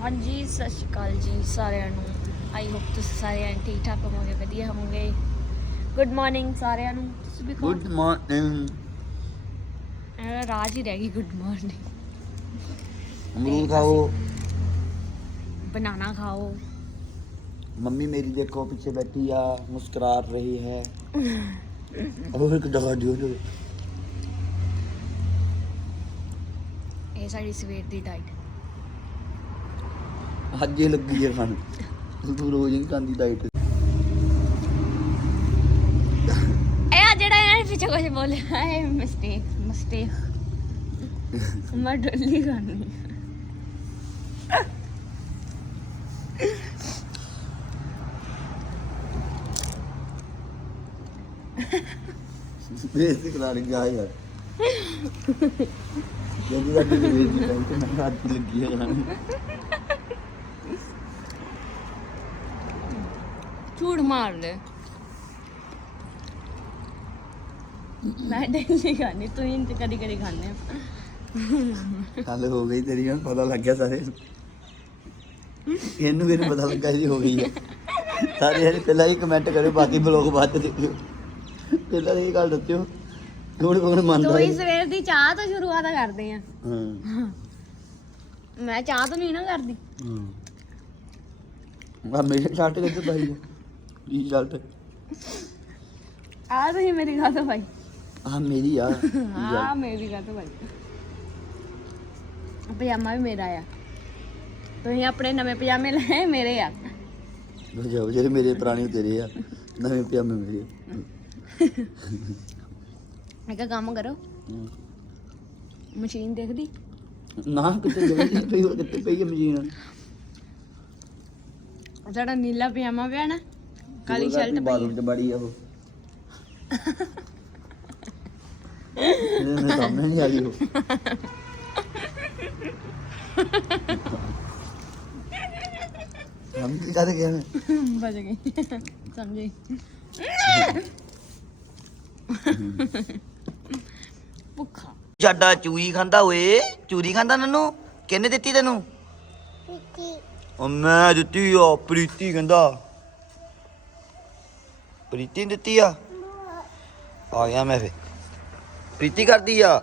ਹਾਂਜੀ ਸਤਿ ਸ਼੍ਰੀ ਅਕਾਲ ਜੀ ਸਾਰਿਆਂ ਨੂੰ। ਆਈ ਹੋਪ ਤੁਸੀਂ ਸਾਰੇ ਠੀਕ ਠਾਕ ਹੋਵੋਗੇ ਵਧੀਆ ਹੋਵੋਗੇ। ਗੁੱਡ ਮਾਰਨਿੰਗ ਸਾਰਿਆਂ ਨੂੰ। ਤੁਸੀਂ ਵੀ ਗੁੱਡ ਮਾਰਨਿੰਗ ਰਾਜ ਹੀ ਰਹਿ ਗਈ ਗੁੱਡ ਮਾਰਨਿੰਗ ਅਮਰੂਦ ਖਾਓ। ਬਨਾਨਾ ਖਾਓ। ਮੰਮੀ ਮੇਰੀ ਦੇਖੋ ਪਿੱਛੇ ਬੈਠੀ ਆ ਮੁਸਕਰਾ ਰਹੀ ਹੈ। ਉਹ ਇੱਕ ਦਗਾ ਦਿਓ ਇਹ ਸਾਡੀ ਸਵੇਰ ਦੀ ਡਾਈਟ ਅੱਜ ਹੀ ਲੱਗੀ ਹੈ ਖਾਣ। ਤੂੰ ਰੋਜ਼ ਹੀ ਖਾਂਦੀ ਡਾਈਟ ਇਹ ਆ ਜਿਹੜਾ ਇਹਨਾਂ ਨੇ ਪਿੱਛੇ ਕੁਝ ਬੋਲਿਆ ਇਹ ਮਿਸਟੇਕ ਮਿਸਟੇਕ ਮੈਂ ਡੋਲੀ ਖਾਣੀ ਬੇਸਿਕ ਲਾੜੀ ਜਾ ਯਾਰ। ਜਦ ਦੀ ਬੇਸਿਕ ਡਾਈਟ ਮੈਂ ਅੱਜ ਹੀ ਲੱਗੀ ਹੈ ਖਾਣ। ਮਾਰ ਲੈ ਮੈਂ ਡੇਲੀ ਖਾਣੀ ਤੂੰ ਇੰਜ ਕਦੀ ਕਦੀ ਖਾਣੇ ਕੱਲ ਹੋ ਗਈ ਤੇਰੀ ਹੁਣ ਪਤਾ ਲੱਗ ਗਿਆ ਸਾਰੇ ਨੂੰ। ਇਹਨੂੰ ਵੀ ਨੀ ਪਤਾ ਲੱਗਾ ਜੀ ਹੋ ਗਈ ਹੈ ਸਾਰੇ ਜਿਹੜੇ ਪਹਿਲਾਂ ਹੀ ਕਮੈਂਟ ਕਰਿਓ ਬਾਕੀ ਬਲੌਗ ਬਾਅਦ ਚ ਦੇਖਿਓ ਪਹਿਲਾਂ ਇਹ ਗੱਲ ਦੱਸਿਓ ਹੁਣ ਕੋਣ ਮੰਨਦਾ ਤੂੰ ਹੀ ਸਵੇਰ ਦੀ ਚਾਹ ਤੋਂ ਸ਼ੁਰੂਆਤ ਕਰਦੇ ਆ। ਹਾਂ। ਮੈਂ ਚਾਹ ਤੋਂ ਨਹੀਂ ਨਾ ਕਰਦੀ। ਹਾਂ। ਮੇਰੇ ਸ਼ਰਟ ਕਿੱਥੇ ਪਾਈ ਹੈ ਸ਼ਰਟ ਆ ਤੁਸੀਂ ਮੇਰੀ ਗੱਲ ਤੋਂ ਭਾਈ। ਆ ਮੇਰੀ ਆ ਹਾਂ ਮੇਰੀ ਗੱਲ ਤੋਂ ਭਾਈ। ਪਜਾਮਾ ਵੀ ਮੇਰਾ ਆ। ਤੁਸੀਂ ਆਪਣੇ ਨਵੇਂ ਪਜਾਮੇ ਲਏ ਮੇਰੇ ਆ। ਬਜਾਓ ਜਿਹੜੇ ਮੇਰੇ ਪੁਰਾਣੇ ਉਹ ਤੇਰੇ ਆ। ਨਵੇਂ ਪਜਾਮੇ ਮੇਰੇ ਇੱਕ ਕੰਮ ਕਰੋ। ਹਮ। ਮਸ਼ੀਨ ਦੇਖਦੀ? ਨਾ ਕਿਤੇ ਜਗ੍ਹਾ ਪਈ ਹੋਰ ਕਿੱਥੇ ਪਈ ਹੈ ਮਸ਼ੀਨ? ਸਾਡਾ ਨੀਲਾ ਪਜਾਮਾ ਪਿਆ ਨਾ ਕਾਲੀ ਸ਼ਰਟ ਪਈ ਬਾਥਰੂਮ ਚ ਬੜੀ ਆ ਉਹ। ਇਹਨੇ ਸਾਹਮਣੇ ਨਹੀਂ ਆ ਗਈ ਉਹ। ਹਮ ਕੀ ਕਰ ਮੈਂ। ਬਚ ਗਈ। ਸਮਝੀ। ਭੁੱਖਾ। ਛੱਡਾ ਚੂਈ ਖਾਂਦਾ ਓਏ। ਚੂਰੀ ਖਾਂਦਾ ਨਨੂ? ਕਿਹਨੇ ਦਿੱਤੀ ਤੈਨੂੰ? ਉਹ ਮੈਂ ਦਿੱਤੀ ਆ ਪ੍ਰੀਤੀ ਕਹਿੰਦਾ। ਪ੍ਰੀਤੀ ਨੇ ਦਿੱਤੀ ਆ? ਆ ਗਿਆ ਮੈਂ ਫੇ ਪ੍ਰੀਤੀ ਕਰਦੀ ਆ?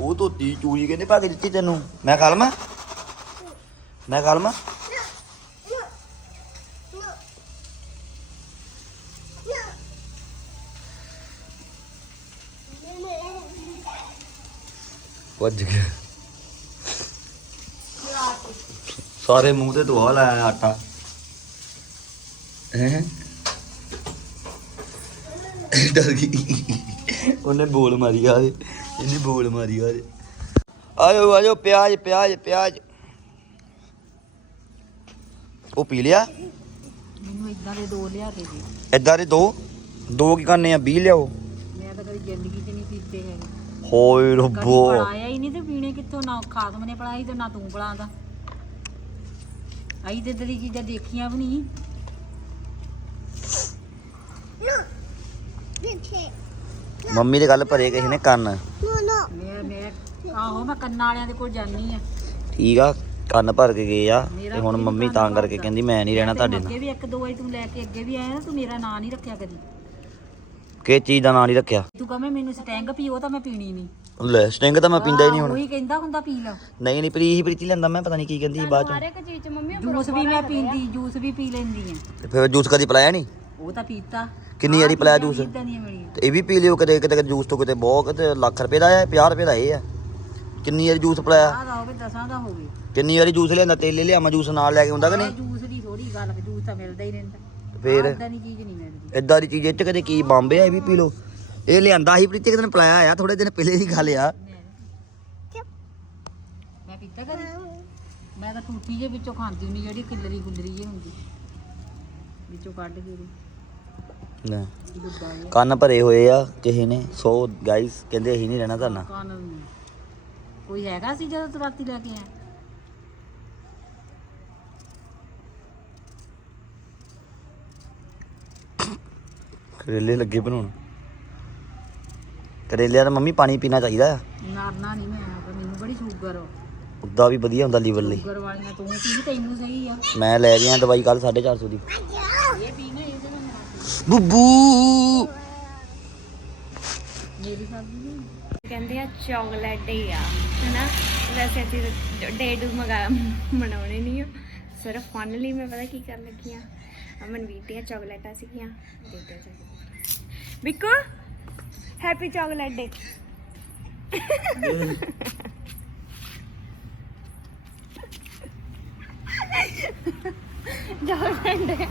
ਉਹ ਧੋਤੀ ਚੂਰੀ ਕਹਿੰਦੇ ਪਾ ਕੇ ਦਿੱਤੀ ਤੈਨੂੰ। ਮੈਂ ਖਾ ਲਵਾਂ? ਮੈਂ ਖਾ ਲਵਾਂ? ਵੱਜ ਗਿਆ। ਸਾਰੇ ਮੂੰਹ ਤੇ ਧੋਆ ਲਾਇਆ ਆਟਾ। ਹੈ? ਡਰ ਗਈ ਉਹਨੇ ਬੋਲ ਮਾਰੀ ਆ ਇਹਨੇ ਬੋਲ ਮਾਰੀ ਆ ਆਜੋ ਆਜੋ ਪਿਆਜ਼ ਪਿਆਜ਼ ਪਿਆਜ਼। ਉਹ ਪੀ ਲਿਆ? ਮੈਨੂੰ ਇਦਾਂ ਦੇ ਦੋ ਲਿਆ ਦੇ। ਏਦਾਂ ਦੇ ਦੋ? ਦੋ ਕੀ ਕਰਨੇ ਆ? 20 ਲਿਆਓ। ਮੈਂ ਤਾਂ ਕਦੀ ਜ਼ਿੰਦਗੀ 'ਚ ਨਹੀਂ ਪੀਤੇ ਹੈਗੇ। ਹੋਏ ਰੱਬੋ। ਪੜਾਇਆ ਹੀ ਨਹੀਂ ਤੇ ਪੀਣੇ ਕਿੱਥੋਂ? ਨਾ ਖਾਦਮ ਨੇ ਪੜਾਈ ਤੇ ਨਾ ਤੂੰ ਪੜਾਉਂਦਾ ਆਈ ਤੇ ਦਰੀ ਚੀਜ਼ਾਂ ਦੇਖੀਆਂ ਵੀ ਨਹੀਂ। ਮੰਮੀ ਦੇ ਗੱਲ ਭਰੇ ਕਿਸੇ ਨੇ ਕੰਨ। ਮੈਂ ਮੈਂ ਆਹੋ ਮੈਂ ਕੰਨਾਂ ਵਾਲਿਆਂ ਦੇ ਕੋਲ ਜਾਨੀ ਆ। ਠੀਕ ਆ ਕੰਨ ਭਰ ਕੇ ਗਏ ਆ ਤੇ ਹੁਣ ਮੰਮੀ ਤਾਂ ਨੀ ਕਰਕੇ। ਕਹਿੰਦੀ ਮੈਂ ਨਹੀਂ ਰਹਿਣਾ ਤੁਹਾਡੇ ਅੱਗੇ ਨਾਲ। ਵੀ ਇੱਕ ਦੋ ਵਾਰੀ ਤੂੰ ਲੈ ਕੇ ਅੱਗੇ ਵੀ ਆਇਆ ਨਾ ਤੂੰ ਮੇਰਾ ਨਾਂ ਨਹੀਂ ਰੱਖਿਆ ਕਦੀ। ਕਿਸ ਚੀਜ਼ ਦਾ ਨਾਂ ਨਹੀਂ ਰੱਖਿਆ? ਤੂੰ ਕਹਵੇਂ ਮੈਨੂੰ ਸਟੈਂਗ ਪੀ ਉਹ ਤਾਂ ਮੈਂ ਪੀਣੀ ਨਹੀਂ। ਲੈ ਸਟਿੰਗ ਤਾਂ ਮੈਂ ਪੀਂਦਾ ਹੀ ਨਹੀਂ ਹੁਣ। ਉਹੀ ਕਹਿੰਦਾ ਹੁੰਦਾ ਪੀ ਲਾ। ਨਹੀਂ ਨਹੀਂ ਪ੍ਰੀਤੀ ਪ੍ਰੀਤੀ ਲੈਂਦਾ ਮੈਂ ਪਤਾ ਨਹੀਂ ਕੀ ਕਹਿੰਦੀ ਸੀ ਬਾਅਦ ਹਰ ਚ ਇੱਕ ਚੀਜ਼ ਚ ਮੰਮੀ ਜੂਸ ਵੀ ਮੈਂ ਪੀਂਦੀ ਜੂਸ ਵੀ ਪੀ ਲੈਂਦੀ ਆ ਤੇ ਫਿਰ ਜੂਸ ਕਦੀ ਪਿਲਾਇਆ ਨਹੀਂ? ਉਹ ਤਾਂ ਪੀਤਾ। ਕਿੰਨੀ ਵਾਰੀ ਪਿਲਾਇਆ ਜੂਸ? ਇਦਾਂ ਤੇ ਇਹ ਵੀ ਪੀ ਲਿਓ ਕਿਤੇ ਕਿਤੇ ਜੂਸ ਤੋਂ ਕਿਤੇ ਬਹੁਤ ਕਿਤੇ ਲੱਖ ਰੁਪਏ ਦਾ ਆ 50 ਰੁਪਏ ਦਾ ਇਹ ਆ। ਕਿੰਨੀ ਵਾਰੀ ਜੂਸ ਪਿਲਾਇਆ? ਆਹ ਦਾ ਹੋਵੇ ਦਸਾਂ ਦਾ ਹੋਵੇ ਕਿੰਨੀ ਵਾਰੀ ਜੂਸ ਲਿਆਂਦਾ? ਤੇਲੇ ਲਿਆਵਾਂ ਜੂਸ ਨਾਲ ਲੈ ਕੇ ਆਉਂਦਾ ਕਿ ਨਹੀਂ? ਜੂਸ ਦੀ ਥੋੜੀ ਗੱਲ ਜੂਸ ਤਾਂ ਮਿਲਦਾ ਹੀ ਰਹਿੰਦਾ ਫੇਰ? ਇਦਾਂ ਦੀ ਚੀਜ਼ ਨਹੀਂ ਮਿਲਦੀ। ਇਦਾਂ ਦੀ ਚੀਜ਼ ਇਹ ਚ ਕਦੇ ਕੀ ਬੰਬ ਆ ਇਹ ਵੀ ਪੀ ਲਓ। ਇਹ ਲਿਆਂਦਾ ਸੀ ਪ੍ਰੀਤੀ ਕਿਤੇ ਪਿਲਾਇਆ ਆ ਥੋੜੇ ਦਿਨ ਪਹਿਲੇ ਦੀ ਗੱਲ ਆ। ਮੈਂ ਪੀਤਾ ਕਦੇ? ਮੈਂ ਤਾਂ ਟੂਟੀ ਜੇ ਵਿੱਚੋਂ ਖਾਂਦੀ ਹੁੰਦੀ ਜਿਹੜੀ ਕਿੱਲਰੀ ਗੁੱਲਰੀ ਜੀ ਹੁੰਦੀ। ਵਿੱਚੋਂ ਕੱਢ ਕੇ ਉਹਦੀ ਲੈ ਕੰਨ ਭਰੇ ਹੋਏ ਆ ਕਿਸੇ ਨੇ। ਸੋ ਗਾਇਸ ਕਹਿੰਦੇ ਅਸੀਂ ਨਹੀਂ ਰਹਿਣਾ ਤੁਹਾਡਾ ਕੰਨ ਕੋਈ ਹੈਗਾ ਸੀ ਜਦੋਂ ਰਾਤੀ ਲੈ ਕੇ ਆਇਆ? ਕਰੇਲੇ ਲੱਗੇ ਬਣਾਉਣ। ਕਰੇਲਿਆਂ ਦਾ ਮੰਮੀ ਪਾਣੀ ਪੀਣਾ ਚਾਹੀਦਾ। ਆ ਨਾਰਨਾ ਨਹੀਂ ਮੈਂ ਮੈਨੂੰ ਬੜੀ ਸ਼ੂਗਰ ਆ। ਉਦਾਂ ਵੀ ਵਧੀਆ ਹੁੰਦਾ ਲੀਵਰ ਲਈ। ਸ਼ੂਗਰ ਵਾਲੀਆਂ ਤੂੰ ਪੀ ਤੈਨੂੰ ਸਹੀ ਆ। ਮੈਂ ਲੈ ਗਿਆ ਦਵਾਈ ਕੱਲ 450 ਦੀ ਇਹ ਪੀਣਾ ਇਹਦੇ ਨਾਲ ਮੇਰਾ ਬੁੱਬੂ। ਮੇਰੀ ਕਹਿੰਦੇ ਆ ਚਾਕਲੇਟ ਡੇ ਆ, ਹਨਾ? ਵੈਸੇ ਅਸੀਂ ਡੇ ਡੂ ਮਗਾ ਮਨਾਉਣੇ ਨਹੀਂ ਆ। ਸਿਰਫ ਫਨ ਲਈ ਮੈਂ ਪਤਾ ਕੀ ਕਰਨ ਲੱਗੀ ਆ? ਮਨਵੀਰ ਦੀਆਂ ਚਾਕਲੇਟਾਂ ਸੀਗੀਆਂ, ਦੇ ਦੇ Bikku happy chocolate day chocolate day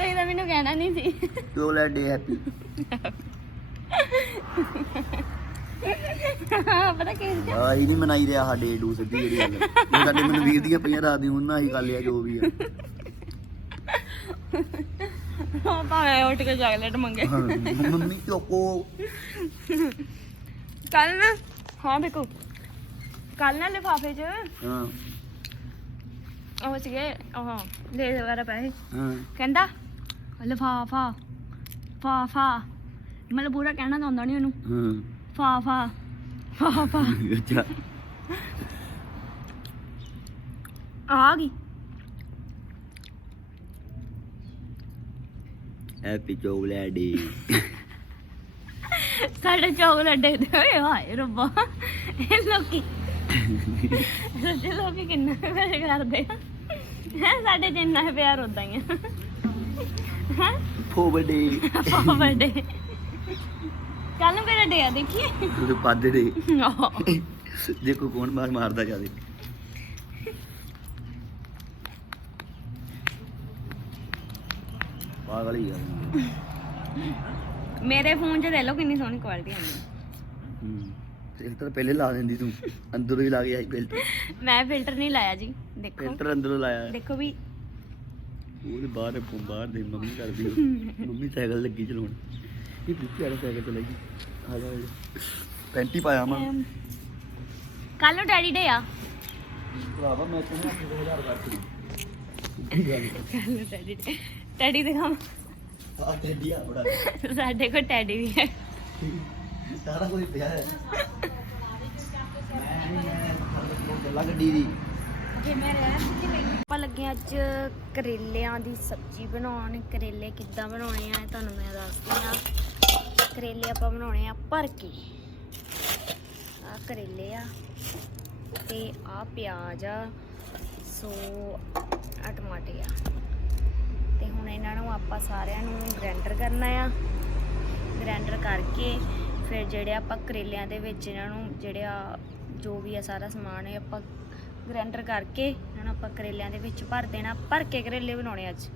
ਨਹੀਂ ਤਾਂ ਮੈਨੂੰ ਕਹਿਣਾ ਨਹੀਂ ਸੀ। ਚੋਕਲੇਟ ਡੇ ਹੈਪੀ ਹਾਂ ਪਤਾ ਕੀ ਸੀ? ਆ ਇਹ ਨਹੀਂ ਮਨਾਈ ਰਿਹਾ ਸਾਡੇ ਡੂ ਸਿੱਧੀ ਜਿਹੜੀ ਗੱਲ। ਹੁਣ ਸਾਡੇ ਮੈਨੂੰ ਵੀਰ ਦੀਆਂ ਪਈਆਂ ਰਾਤ ਦੀ ਉਹਨਾਂ ਹੀ ਕਰ ਲਿਆ ਜੋ ਵੀ ਆ। ਹਾਂ ਭਾਵੇਂ ਉੱਠ ਕੇ ਚਾਕਲੇਟ ਮੰਗੇ। ਹਾਂ, ਮੰਮੀ ਚੋਕੋ। ਕੱਲ ਨਾ ਹਾਂ ਬਿਕੂ ਕੱਲ ਨਾ ਲਿਫਾਫੇ 'ਚ ਹਾਂ। ਉਹ ਸੀਗੇ ਉਹ ਲੈ ਵਗੈਰਾ ਪਏ ਹਾਂ। ਕਹਿੰਦਾ ਲਿਫਾਫਾ ਫਾ ਫਾ ਮਤਲਬ ਪੂਰਾ ਕਹਿਣਾ ਤਾਂ ਆਉਂਦਾ ਨਹੀਂ ਉਹਨੂੰ। ਹਾਂ। ਫਾ ਫਾ ਫਾ ਫਾ। ਅੱਛਾ। ਆ ਗਈ। ਹੈਪੀ ਚੋਕਲੇਟ ਡੇ ਸਾਡੇ ਚਾਕਲੇਟ ਦੇ ਦੇ ਓਏ ਹਾਏ ਰੱਬਾ। ਇਹ ਲੋਕੀ ਸੱਚੇ ਲੋਕੀ ਕਿੰਨਾ ਪਿਆਰ ਕਰਦੇ ਆ। ਹੈ ਸਾਡੇ ਜਿੰਨਾ ਪਿਆਰ ਉਦਾਂ ਹੀ ਆ। ਹੈ? ਫੋਵਰ ਡੇ ਬਰਥਡੇ ਕੱਲ ਨੂੰ ਕਿਹੜਾ ਡੇ ਆ ਦੇਖੀਏ? ਉਹਦੇ ਪੱਦ ਡੇ ਆਹੋ। ਦੇਖੋ ਕੌਣ ਮਾਰ ਮਾਰਦਾ ਜਾਦੇ ਪਾਗਲ ਹੀ ਆ। ਮੇਰੇ ਫੋਨ 'ਚ ਦੇ ਲਓ ਕਿੰਨੀ ਸੋਹਣੀ ਕੁਆਲਿਟੀ ਆਉਂਦੀ ਹੂੰ। ਫਿਲਟਰ ਪਹਿਲੇ ਲਾ ਦਿੰਦੀ ਤੂੰ। ਅੰਦਰੋਂ ਹੀ ਲਾ ਕੇ ਆਈ ਫਿਲਟਰ ਮੈਂ ਫਿਲਟਰ ਨਹੀਂ ਲਾਇਆ ਜੀ। ਦੇਖੋ। ਫਿਲਟਰ ਅੰਦਰੋਂ ਲਾਇਆ। ਦੇਖੋ ਵੀ ਉਹਦੇ ਬਾਹਰ ਬਾਹਰ ਦੇ ਮੰਮੀ ਕਰਦੀ ਉਹ। ਮੰਮੀ ਸਾਈਕਲ ਲੱਗੀ ਚਲਾਉਣ। ਇਹ ਪਿੱਛੇ ਵਾਲਾ ਸਾਈਕਲ ਚਲਾਈ। ਆ ਜਾ ਆ ਜਾ। ਪੈਂਟੀ ਪਾਇਆ ਮੈਂ। ਕੱਲ ਨੂੰ ਡੈਡੀ ਡੇ ਆ। ਭਰਾਵਾ ਮੈਂ ਤੈਨੂੰ 2000 ਕਰ ਕੱਲ ਨੂੰ ਡੈਡੀ ਡੇ। ਡੈਡੀ ਦਿਖਾਵਾਂ ਆ ਟੈਡੀ ਆ ਬੜਾ। ਸਾਡੇ ਕੋਲ ਟੈਡੀ ਵੀ ਹੈ। ਸਾਰਾ ਕੁਝ ਪਿਆ ਹੈ। ਮੈਂ ਗੱਡੀ ਦੀ। ਆਪਾਂ ਲੱਗੇ ਹਾਂ ਅੱਜ ਕਰੇਲਿਆਂ ਦੀ ਸਬਜ਼ੀ ਬਣਾਉਣ। ਕਰੇਲੇ ਕਿੱਦਾਂ ਬਣਾਉਣੇ ਆ ਤੁਹਾਨੂੰ ਮੈਂ ਦੱਸਦੀ ਆ ਕਰੇਲੇ ਆਪਾਂ ਬਣਾਉਣੇ ਆ ਭਰ ਕੇ। ਆ ਕਰੇਲੇ ਆ ਤੇ ਆ ਪਿਆਜ਼ ਆ, ਸੋ ਆ ਟਮਾਟੇ ਆ। ਤੇ ਹੁਣ ਇਹਨਾਂ ਨੂੰ ਆਪਾਂ ਸਾਰਿਆਂ ਨੂੰ ਗ੍ਰਾਈਂਡਰ ਕਰਨਾ ਆ। ਗ੍ਰਾਈਂਡਰ ਕਰਕੇ ਫਿਰ ਜਿਹੜੇ ਆਪਾਂ ਕਰੇਲਿਆਂ ਦੇ ਵਿੱਚ ਇਹਨਾਂ ਨੂੰ ਜਿਹੜੇ ਆ ਜੋ ਵੀ ਆ ਸਾਰਾ ਸਮਾਨ ਹੈ ਆਪਾਂ ਗ੍ਰਾਈਂਡਰ ਕਰਕੇ ਨੂੰ ਆਪਾਂ ਕਰੇਲਿਆਂ ਦੇ ਵਿੱਚ ਭਰ ਦੇਣਾ ਭਰ ਕੇ ਕਰੇਲੇ ਬਣਾਉਣੇ ਅੱਜ।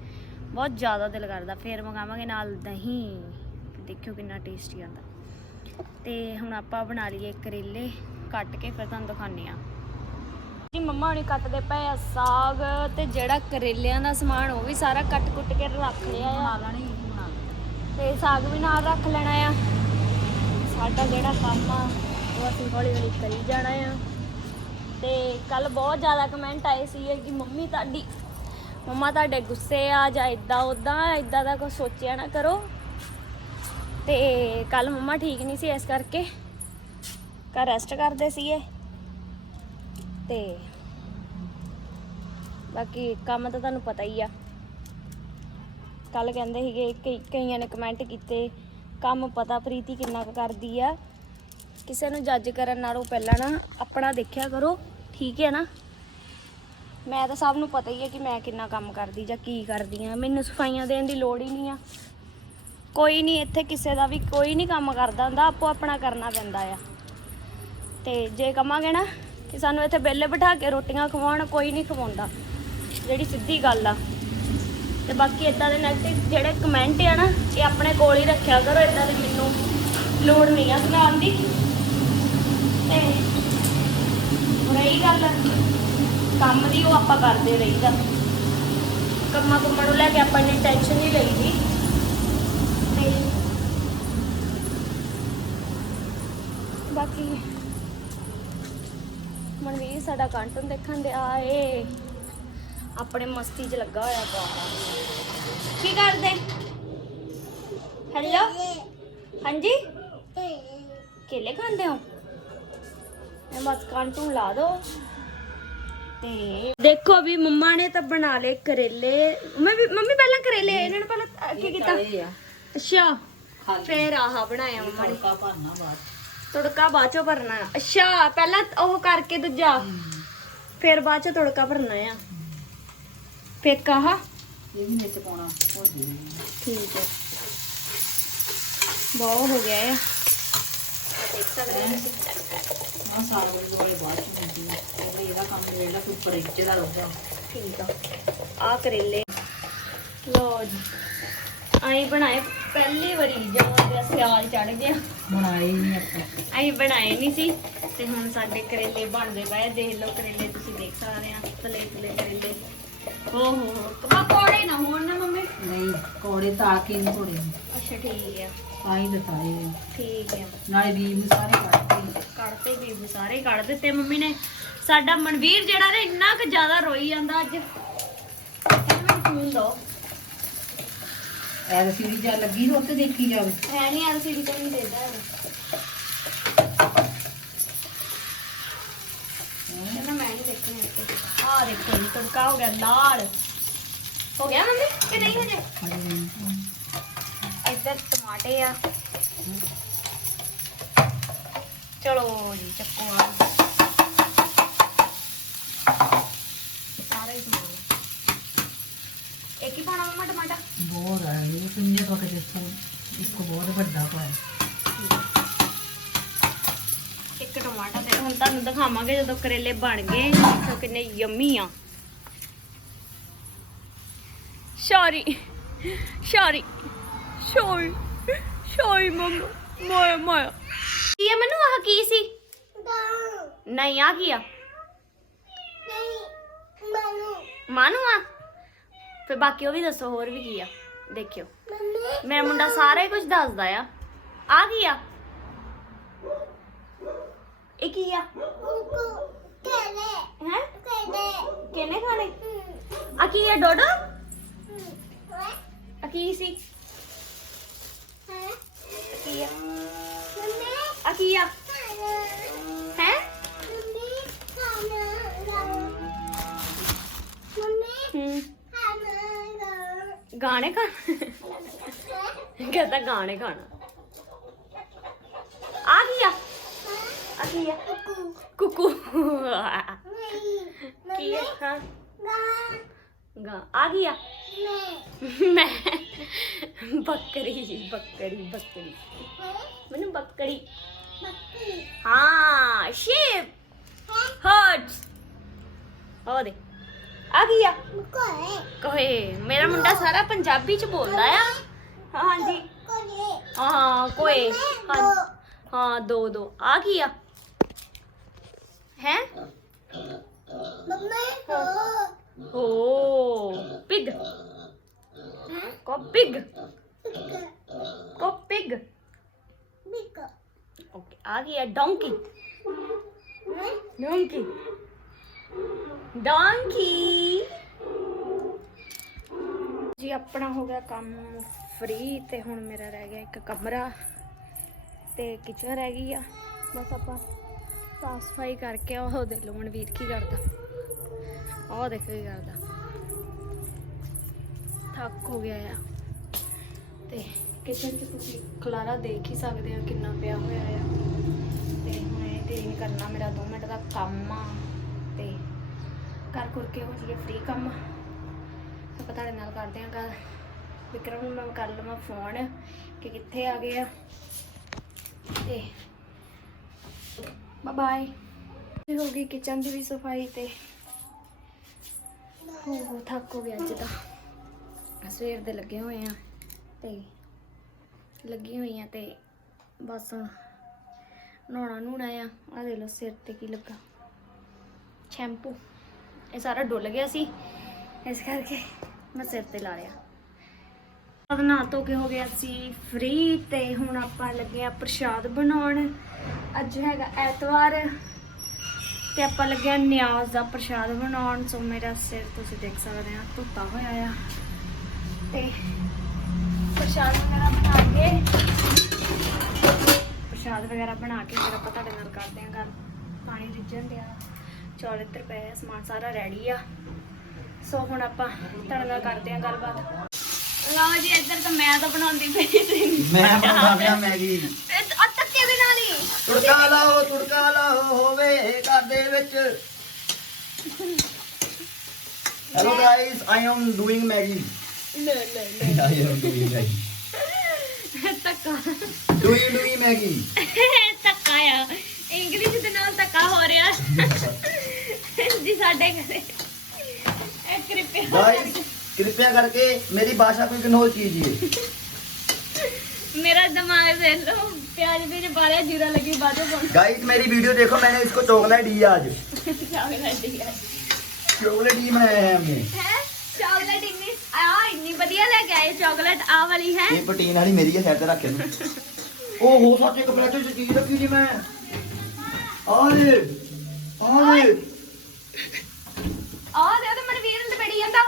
ਬਹੁਤ ਜ਼ਿਆਦਾ ਦਿਲ ਕਰਦਾ ਫਿਰ ਮੰਗਾਵਾਂਗੇ ਨਾਲ ਦਹੀਂ। ਦੇਖਿਓ ਕਿੰਨਾ ਟੇਸਟੀ ਆਉਂਦਾ। ਤੇ ਹੁਣ ਆਪਾਂ ਬਣਾ ਲਈਏ ਕਰੇਲੇ ਕੱਟ ਕੇ ਫਿਰ ਤੁਹਾਨੂੰ ਦਿਖਾਉਂਦੇ ਆ ਜੀ ਮੰਮਾ ਹੁਣੀ ਕੱਟਦੇ ਪਏ ਆ ਸਾਗ ਤੇ ਜਿਹੜਾ ਕਰੇਲਿਆਂ ਦਾ ਸਮਾਨ ਉਹ ਵੀ ਸਾਰਾ ਕੱਟ ਕੁੱਟ ਕੇ ਰੱਖ ਲਿਆ ਆ। ਤੇ ਸਾਗ ਵੀ ਨਾਲ ਰੱਖ ਲੈਣਾ ਆ। ਸਾਡਾ ਜਿਹੜਾ ਕੰਮ ਆ ਉਹ ਅਸੀਂ ਹੌਲੀ ਹੌਲੀ ਕਰੀ ਜਾਣਾ ਆ। ਤੇ ਕੱਲ ਬਹੁਤ ਜ਼ਿਆਦਾ ਕਮੈਂਟ ਆਏ ਸੀ ਕਿ ਮੰਮੀ ਤੁਹਾਡੀ, ਮੰਮਾ ਤੁਹਾਡੇ ਗੁੱਸੇ ਆ ਜਾਂ ਇਦਾਂ ਉਦਾਂ ਇਦਾਂ ਦਾ ਕੁਝ ਸੋਚਿਆ ਨਾ ਕਰੋ। ਤੇ ਕੱਲ ਮੰਮਾ ਠੀਕ ਨਹੀਂ ਸੀ ਇਸ ਕਰਕੇ ਘਰ ਰੈਸਟ ਕਰਦੇ ਸੀਗੇ। ਤੇ ਬਾਕੀ ਕੰਮ ਤਾਂ ਤੁਹਾਨੂੰ ਪਤਾ ਹੀ ਆ। ਕੱਲ ਕਹਿੰਦੇ ਸੀਗੇ ਕਈ ਕਈਆਂ ਨੇ ਕਮੈਂਟ ਕੀਤੇ, ਕੰਮ ਪਤਾ ਪ੍ਰੀਤੀ ਕਿੰਨਾ ਕੁ ਕਰਦੀ ਆ। ਕਿਸੇ ਨੂੰ ਜੱਜ ਕਰਨ ਨਾਲੋਂ ਪਹਿਲਾਂ ਨਾ ਆਪਣਾ ਦੇਖਿਆ ਕਰੋ। ਠੀਕ ਹੈ ਨਾ? ਮੈਂ ਤਾਂ ਸਭ ਨੂੰ ਪਤਾ ਹੀ ਹੈ ਕਿ ਮੈਂ ਕਿੰਨਾ ਕੰਮ ਕਰਦੀ ਜਾਂ ਕੀ ਕਰਦੀ ਆ ਮੈਨੂੰ ਸਫਾਈਆਂ ਦੇਣ ਦੀ ਲੋੜ ਹੀ ਨਹੀਂ ਆ। ਕੋਈ ਨਹੀਂ, ਇੱਥੇ ਕਿਸੇ ਦਾ ਵੀ ਕੋਈ ਨਹੀਂ ਕੰਮ ਕਰਦਾ ਹੁੰਦਾ, ਆਪੋ ਆਪਣਾ ਕਰਨਾ ਪੈਂਦਾ ਆ। ਤੇ ਜੇ ਕਵਾਂਗੇ ਨਾ ਕਿ ਸਾਨੂੰ ਇੱਥੇ ਬੇਲੇ ਬਿਠਾ ਕੇ ਰੋਟੀਆਂ ਖਵਾਉਣ, ਕੋਈ ਨਹੀਂ ਖਵਾਉਂਦਾ। ਜਿਹੜੀ ਸਿੱਧੀ ਗੱਲ ਆ। ਤੇ ਬਾਕੀ ਇਦਾਂ ਦੇ ਨੈਗੇਟਿਵ ਜਿਹੜੇ ਕਮੈਂਟ ਆ ਨਾ, ਇਹ ਆਪਣੇ ਕੋਲ ਹੀ ਰੱਖਿਆ ਕਰੋ। ਇਦਾਂ ਦੇ ਮੈਨੂੰ ਲੋੜ ਨਹੀਂ ਆ ਸੁਣਾਉਣ ਦੀ। ਤੇ ਰਹੀ ਗੱਲ। ਕੰਮ ਦੀ ਉਹ ਆਪਾਂ ਕਰਦੇ ਰਹੀਦਾ ਕੰਮਾਂ ਕੁੰਮਾਂ ਨੂੰ ਲੈ ਕੇ ਆਪਾਂ ਨੇ ਟੈਨਸ਼ਨ ਨਹੀਂ ਲਈਦੀ। ਤੇ ਬਾਕੀ ਮਨਵੀਰ ਸਾਡਾ ਕਾਰਟੂਨ ਦੇਖਣ ਦੇ ਆਏ ਆਪਣੇ ਮਸਤੀ 'ਚ ਲੱਗਾ ਹੋਇਆ ਬਾਬਾ ਕੀ ਕਰਦੇ? ਹੈਲੋ ਹਾਂਜੀ? ਕੇਲੇ ਖਾਂਦੇ ਹੋ? ਬਸ ਕਾਂਟੂ ਲਾ ਦੋ। ਤੇ ਦੇਖੋ ਵੀ ਮੰਮਾ ਨੇ ਤਾਂ ਬਣਾ ਲਏ ਕਰੇਲੇ। ਮੈਂ ਵੀ ਮੰਮੀ ਪਹਿਲਾਂ ਕਰੇਲੇ ਇਹਨਾਂ ਨੇ ਪਹਿਲਾਂ ਕੀ ਕੀਤਾ? ਅੱਛਾ ਫੇਰ ਆਹ ਬਣਾਇਆ ਮੰਮਾ ਨੇ। ਤੜਕਾ ਭਰਨਾ ਬਾਅਦ ਤੜਕਾ ਬਾਅਦ ਚੋਂ ਭਰਨਾ। ਅੱਛਾ ਪਹਿਲਾਂ ਉਹ ਕਰਕੇ ਦੂਜਾ। ਫਿਰ ਬਾਅਦ ਚੋਂ ਤੜਕਾ ਭਰਨਾ ਆ। ਫੇਰ ਕਹਾ? ਇਹ ਵੀ ਵਿੱਚ ਪਾਉਣਾ। ਉਹ ਜੀ ਠੀਕ ਹੈ। ਬਹੁਤ ਹੋ ਗਿਆ ਆ। ਦੇਖ ਸਕਦੇ ਹੋ ਤੁਸੀਂ ਨਾ ਸਾਗ ਵਾਲੀ ਬਾਅਦ ਚ ਹੁੰਦੀ ਹੈ ਪਹਿਲਾਂ ਇਹਦਾ ਕੰਮ ਜਿਹੜਾ ਕੋਈ ਫਰਿੱਜ ਦਾ ਰੋਗਾ ਠੀਕ ਆ। ਆ ਕਰੇਲੇ। ਲੋ ਜੀ। ਆਈ ਬਣਾਏ ਪਹਿਲੀ ਵਾਰੀ ਜਦੋਂ ਤੇ ਸਿਆਲ ਚੜ ਗਿਆ ਬਣਾਏ ਨਹੀਂ ਆਪਾਂ। ਅਸੀਂ ਬਣਾਏ ਨਹੀਂ ਸੀ ਤੇ ਹੁਣ ਸਾਡੇ ਕਰੇਲੇ ਬਣਦੇ ਪਏ ਦੇਖ ਲਓ ਕਰੇਲੇ ਤੁਸੀਂ ਦੇਖ ਸਕਦੇ ਆ। ਤਲੇ ਤਲੇ ਕਰੇਲੇ। ਓਹ ਕਮਾ ਕੋੜੇ ਨਾ ਹੋਣ ਨਾ ਮੰਮੀ। ਨਹੀਂ ਕੋੜੇ ਤਾਲ ਕੇ ਨਹੀਂ ਕੋੜੇ ਅੱਛਾ ਠੀਕ ਆ। ਆਈ ਦਤਾਏ ਠੀਕ ਆ। ਨਾਲੇ ਵੀ ਸਾਰੇ ਕੱਢ ਕੱਢਤੇ ਵੀ ਸਾਰੇ ਕੱਢ ਦਿੱਤੇ ਮੰਮੀ ਨੇ। ਸਾਡਾ ਮਨਵੀਰ ਜਿਹੜਾ ਨਾ ਇੰਨਾ ਕੁ ਜ਼ਿਆਦਾ ਰੋਈ ਜਾਂਦਾ ਅੱਜ। ਮੈਨੂੰ ਫੋਨ ਦੋ। ਕੇ ਐ ਸੀਰੀ ਜਾ ਲੱਗੀ ਰੋ ਤੇ ਦੇਖੀ ਜਾਵੇ। ਹੈ ਨਹੀਂ ਐਲਸੀਡੀ ਤੇ ਨਹੀਂ ਦੇਦਾ ਹੈਗਾ ਕਹਿੰਦਾ ਮੈਂ ਨਹੀਂ ਦੇਖਣੀ ਇੱਥੇ ਆ ਦੇਖੋ ਜੀ ਤੜਕਾ ਹੋ ਗਿਆ ਲਾਲ ਹੋ ਗਿਆ ਮੰਮੀ ਕਿ ਨਹੀਂ ਹਜੇ ਇੱਧਰ ਟਮਾਟੇ ਆ ਚਲੋ ਜੀ ਚੱਕੋ ਆ ਸਾਰੇ ਹੀ ਪਾਉਣੇ। ਇੱਕ ਹੀ ਪਾਣਾ ਮੰਮਾ ਟਮਾਟਾ ਬਹੁਤ ਆ ਟਮਾਟਰ ਤੇ ਹੁਣ ਤੁਹਾਨੂੰ ਦਿਖਾਵਾਂਗੇ ਜਦੋਂ ਕਰੇਲੇ ਬਣ ਗਏ, ਦੇਖੋ ਕਿੰਨੇ ਯੰਮੀ ਆ। Sorry sorry sorry sorry mama, Maya Maya. ਕੀ ਆ ਮੈਨੂੰ, ਆਹ ਕੀ ਸੀ? ਨਹੀਂ ਆ ਕੀ ਆ? ਮਾਨੂ ਆ। ਫਿਰ ਬਾਕੀ ਉਹ ਵੀ ਦੱਸੋ, ਹੋਰ ਵੀ ਕੀ ਆ? ਦੇਖਿਓ। ਮੇਰਾ ਮੁੰਡਾ ਸਾਰਾ ਹੀ ਕੁਝ ਦੱਸਦਾ ਆ। ਆ ਕੀ ਆ? ਇਹ ਕੀ ਆ? ਹੈ? ਕਿਹਨੇ ਖਾਣੇ? ਆ ਕੀ ਆ ਡੋਡੋ? ਆ ਕੀ ਸੀ? ਕੀ ਆ? ਆ ਕੀ ਆ? ਹੈ? ਹੂੰ। ਗਾਣੇ ਖਾਣਾ ਕਹਿੰਦਾ ਗਾਣੇ ਖਾਣਾ ਆ ਕੀ ਆ ਆ ਕੀ ਆ ਕੁਕੂ ਕੀ ਆ ਹਾਂ ਗਾ ਆ ਕੀ ਆ ਮੈਂ ਬੱਕਰੀ ਜੀ ਬੱਕਰੀ ਬੱਕਰੀ ਮੈਨੂੰ ਬੱਕਰੀ ਹਾਂ ਸ਼ਿਪ ਹਰਟਸ ਹੋ ਦੇ ਆ ਕੀ ਆ ਕੋਏ ਮੇਰਾ ਮੁੰਡਾ ਸਾਰਾ ਪੰਜਾਬੀ ਚ ਬੋਲਦਾ ਆ ਹਾਂਜੀ ਹਾਂ ਕੋਏ ਹਾਂ ਹਾਂ ਦੋ ਦੋ ਆ ਕੀ ਆ ਹੈ? ਓ ਪਿਗ। ਕੋ ਪਿਗ? ਕੋ ਪਿਗ? ਓਕੇ ਆ ਗਿਆ ਡੋਂਕੀ। ਡੋਂਕੀ। ਡੋਂਕੀ। ਜੀ ਆਪਣਾ ਹੋ ਗਿਆ ਕੰਮ ਫ੍ਰੀ ਤੇ ਹੁਣ ਮੇਰਾ ਰਹਿ ਗਿਆ ਇੱਕ ਕਮਰਾ ਤੇ ਕਿਚਨ ਰਹਿ ਗਈ ਆ। ਬਸ ਆਪਾਂ ਸਾਫ਼ ਸਫ਼ਾਈ ਕਰਕੇ ਉਹ ਦੇ ਲੋ ਮਨਵੀਰ ਕੀ ਕਰਦਾ। ਉਹ ਦੇਖ ਕੀ ਕਰਦਾ। ਥੱਕ ਹੋ ਗਿਆ ਆ। ਤੇ ਕਿਚਨ 'ਚ ਤੁਸੀਂ ਖਲਾਰਾ ਦੇਖ ਹੀ ਸਕਦੇ ਹੋ ਕਿੰਨਾ ਪਿਆ ਹੋਇਆ ਆ। ਤੇ ਹੁਣ ਇਹ ਕਲੀਨ ਕਰਨਾ ਮੇਰਾ 2 ਮਿੰਟ ਦਾ ਕੰਮ ਆ। ਤੇ ਕਰ ਕਰਕੇ ਹੋ ਜੀਏ ਫ੍ਰੀ ਕੰਮ। ਆਪਾਂ ਤੁਹਾਡੇ ਨਾਲ ਕਰਦੇ ਆ ਗੱਲ। ਵਿਕਰਮ ਨੂੰ ਮੈਂ ਕਰ ਲਵਾਂ ਫੋਨ ਕਿ ਕਿੱਥੇ ਆ ਗਏ ਆ। ਤੇ ਬਾਏ ਬਾਏ ਹੋ ਗਈ ਕਿਚਨ ਦੀ ਵੀ ਸਫ਼ਾਈ ਤੇ। ਹੋ ਹੋ ਥੱਕ ਹੋ ਗਿਆ ਅੱਜ ਤਾਂ। ਸਵੇਰ ਦੇ ਲੱਗੇ ਹੋਏ ਆ ਤੇ ਲੱਗੀ ਹੋਈ ਆ ਤੇ ਬਸ ਨਹਾਉਣਾ ਨੂਣਾ ਆ। ਆ ਦੇ ਲੋ ਸਿਰ ਤੇ ਕੀ ਲੱਗਾ। ਸ਼ੈਂਪੂ। ਇਹ ਸਾਰਾ ਡੁੱਲ ਗਿਆ ਸੀ। ਇਸ ਕਰਕੇ ਮੈਂ ਸਿਰ ਤੇ ਲਾ ਲਿਆ। ਅਬ ਨਾ ਧੋ ਕੇ ਹੋ ਗਿਆ ਸੀ ਫ੍ਰੀ ਤੇ ਹੁਣ ਆਪਾਂ ਲੱਗੇ ਆ ਪ੍ਰਸ਼ਾਦ ਬਣਾਉਣ। ਅੱਜ ਹੈਗਾ ਐਤਵਾਰ ਤੇ ਆਪਾਂ ਲੱਗੇ ਆ ਨਿਆਜ਼ ਦਾ ਪ੍ਰਸ਼ਾਦ ਬਣਾਉਣ। ਸੋ ਮੇਰਾ ਸਿਰ ਤੁਸੀਂ ਦੇਖ ਸਕਦੇ ਆ ਧੁੱਤਾ ਹੋਇਆ ਆ। ਤੇ ਪ੍ਰਸ਼ਾਦ ਵਗੈਰਾ ਬਣਾ ਕੇ ਪ੍ਰਸ਼ਾਦ ਵਗੈਰਾ ਬਣਾ ਕੇ ਫਿਰ ਆਪਾਂ ਤੁਹਾਡੇ ਨਾਲ ਕਰਦੇ ਹਾਂ ਗੱਲ। ਪਾਣੀ ਰਿੱਝਣ ਡਿਆ। ਚੌਲ ਇੱਧਰ ਪਏ ਆ, ਸਮਾਨ ਸਾਰਾ ਰੈਡੀ ਆ। ਸੋ ਹੁਣ ਆਪਾਂ ਤੁਹਾਡੇ ਨਾਲ ਕਰਦੇ ਹਾਂ ਗੱਲਬਾਤ। ਲਓ ਜੀ ਇੱਧਰ ਤਾਂ ਮੈਂ ਤਾਂ ਬਣਾਉਂਦੀ ਪਈ ਸੀ ਮੈਂ ਬਣਾ ਲਿਆ ਮੈਗੀ। ਆ ਤੱਕੇ ਦੇ ਨਾਲ ਹੀ। ਤੁੜਕਾ ਲਾਓ ਤੁੜਕਾ ਲਾਓ ਹੋਵੇ ਘਰ ਦੇ ਵਿੱਚ। Hello guys I am doing Maggi. ਲੈ ਲੈ ਲੈ। I am doing Maggi. ਤੱਕਾ। Do you do Maggi? ਤੱਕਾ ਆ। ਇੰਗਲਿਸ਼ ਦੇ ਨਾਲ ਤੱਕਾ ਹੋ ਰਿਹਾ। ਜੀ ਸਾਡੇ ਘਰੇ। ਇਹ ਕਿਰਪਾ ਕਰਕੇ कृपया करके मेरी भाषा को इग्नोर कीजिए मेरा दिमाग से लो प्याज भी बारे जीरा लगी बाजू कौन गाइस मेरी वीडियो देखो मैंने इसको चॉकलेट दी आज चॉकलेट दिया चॉकलेट ही बनाया है हमने है चॉकलेट इतनी आ इतनी बढ़िया लेके आए चॉकलेट आ वाली है ये प्रोटीन वाली मेरी है साइड रख के ओ हो सच एक प्लेट च चीज रखी जी मैं अरे अरे